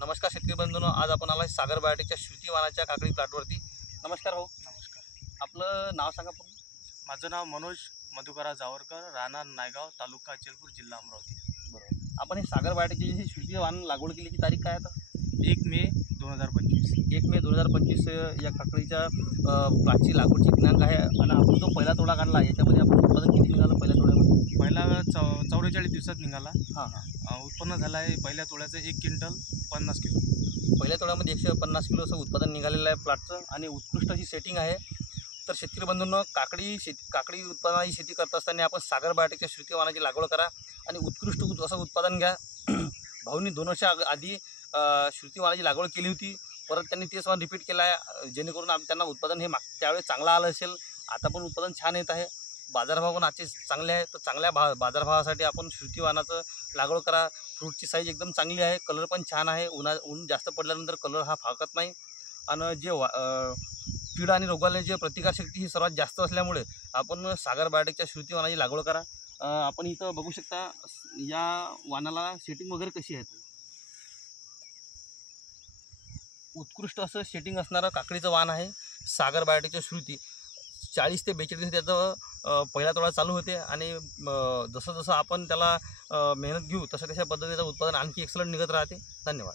नमस्कार शेतकरी बंधूंनो, आज आपण आला सागर बायोटेकच्या श्रुती वाणाच्या काकडी प्लॉटवरती। नमस्कार भाऊ, नमस्कार. आपलं नाव सांगा पूर्ण। माझं नाव मनोज मधुकरा जावरकर, राहणार नायगाव, तालुका अचलपूर, जिल्हा अमरावती. बरोबर, आपण हे सागर बायोटेकची जी श्रुती वाण लागवड केली ती तारीख काय आता? 1 मे 2025. 1 मे 2025 या काकडीच्या प्लॉटची लागवडची दिनांक आहे। आणि आपण जो पहिला तोडा काढला याच्यामध्ये आपण उत्पादन किती निघालं पहिल्या तोड्यामध्ये? पहिला 44 दिवसात निघाला. हां, उत्पन्न झालं आहे पहिल्या तोड्याचं 1 क्विंटल 50 किलो. पहिल्या तोड्यामध्ये 150 किलो असं उत्पादन निघालेलं आहे प्लॉटचं आणि उत्कृष्ट अशी सेटिंग आहे। तर शेतकरी बंधूंनो, काकडी उत्पादनाची शेती करत असताना आपण सागर बायोटेकच्या श्रुती वाणाची लागवड करा आणि उत्कृष्ट असं उत्पादन घ्या। भाऊंनी 2 वर्ष आधी श्रुती वाणाची लागवड केली होती, परत त्यांनी तेच वाण रिपीट केला आहे, जेणेकरून त्यांना उत्पादन हे त्यावेळेस चांगलं आलं असेल। आता पण उत्पादन छान येत आहे, बाजारभाव पण आजचे चांगले आहे। तर चांगल्या बाजारभावासाठी आपण श्रुती वाणाचं लागवड करा। फ्रूटची साईज एकदम चांगली आहे, कलर पण छान आहे, ऊन जास्त पडल्यानंतर कलर हा फाकत नाही। आणि जे कीड आणि रोगाला जे प्रतिकारशक्ती ही सर्वात जास्त असल्यामुळे आपण सागर बायोटेकच्या श्रुती वाणाची लागवड करा। आपण इथं बघू शकता या वाणाला सेटिंग वगैरे कशी आहे, उत्कृष्ट असं सेटिंग असणारं काकडीचं वाण आहे सागर बायोटेकच्या श्रुती। 40 ते 42 त्याचं पहिला तोडा चालू होते आणि जसं जसं आपण त्याला मेहनत घेऊ तसं तशा पद्धतीचं उत्पादन आणखी एक्सलंट निघत राहते। धन्यवाद।